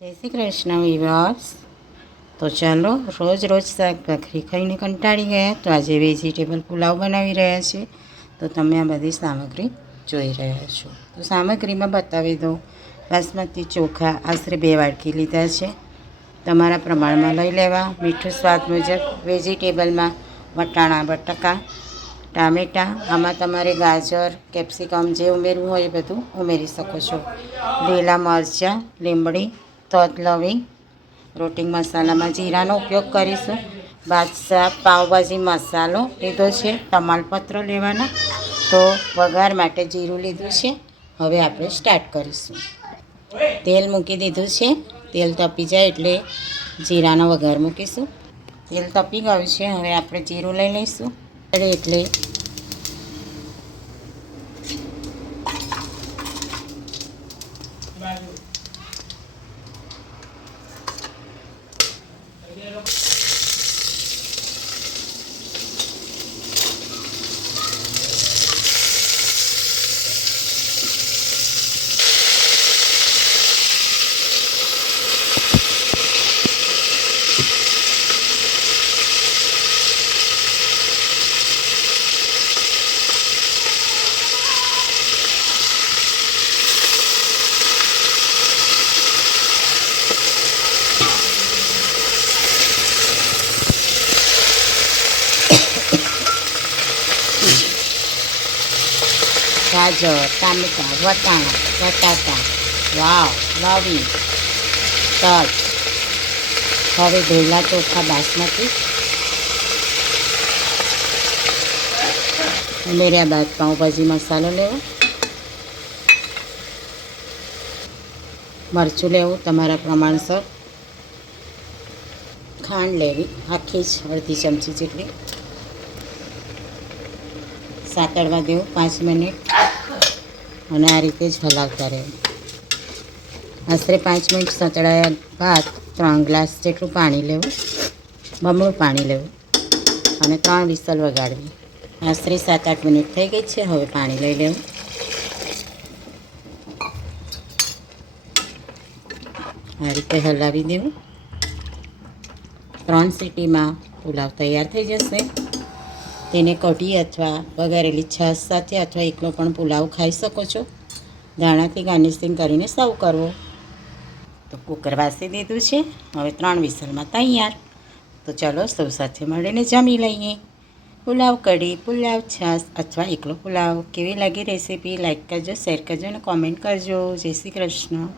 જય શ્રી કૃષ્ણ વિવાસ। તો ચાલો, રોજ રોજ શાક ભાખરી ખાઈને કંટાળી ગયા, તો આજે વેજીટેબલ પુલાવ બનાવી રહ્યા છીએ। તો તમે આ બધી સામગ્રી જોઈ રહ્યા છો। તો સામગ્રીમાં બતાવી દઉં, બાસમતી ચોખા આશરે 2 વાટકી લીધા છે, તમારા પ્રમાણમાં લઈ લેવા। મીઠું સ્વાદ મુજબ। વેજીટેબલમાં વટાણા બટાકા ટામેટાં, આમાં તમારે ગાજર કેપ્સિકમ જે ઉમેરવું હોય એ બધું ઉમેરી શકો છો। લીલા મરચાં, લીંબડી, તજ લવિંગ, રોટિંગ મસાલામાં જીરાનો ઉપયોગ કરીશું। બાદશાહ પાવભાજી મસાલો લીધો છે, તમાલપત્ર લેવાના। તો વઘાર માટે જીરું લીધું છે। હવે આપણે સ્ટાર્ટ કરીશું। તેલ મૂકી દીધું છે, તેલ તપી જાય એટલે જીરાનો વઘાર મૂકીશું। તેલ તપી ગયું છે, હવે આપણે જીરું લઈ લઈશું એટલે ગાજર ટામેટાં વટાણા બટાકા વાવ લવિંગ તજ। હવે ધોયેલા ચોખા બાસમતી ઉમેર્યા બાદ પાઉંભાજી મસાલો લેવો, મરચું લેવું તમારા પ્રમાણસર, ખાંડ લેવી આખી જ અડધી ચમચી જેટલી, સાતળવા દેવું 5 મિનિટ અને આ રીતે જ હલાવતા રહેવું। આશરે 5 મિનિટ સતળાયા બાદ 3 ગ્લાસ જેટલું પાણી લેવું, બમણું પાણી લેવું અને 3 વિસલ વગાડવી। આશરે 7-8 મિનિટ થઈ ગઈ છે, હવે પાણી લઈ લેવું, આ રીતે હલાવી દેવું। 3 સીટીમાં પુલાવ તૈયાર થઈ જશે। તેને કઢી અથવા વઘારેલી છાશ સાથે અથવા એકલો પણ પુલાવ ખાઈ શકો છો। ધાણાથી ગાર્નિશિંગ કરીને સર્વ કરવો। તો કુકર વાસી દીધું છે, હવે 3 વિસલમાં તૈયાર। તો ચાલો સૌ સાથે મળીને જમી લઈએ। પુલાવ કઢી, પુલાવ છાશ અથવા એકલો પુલાવ કેવી લાગી રેસીપી? લાઈક કરજો, શેર કરજો અને કોમેન્ટ કરજો। જય શ્રી કૃષ્ણ।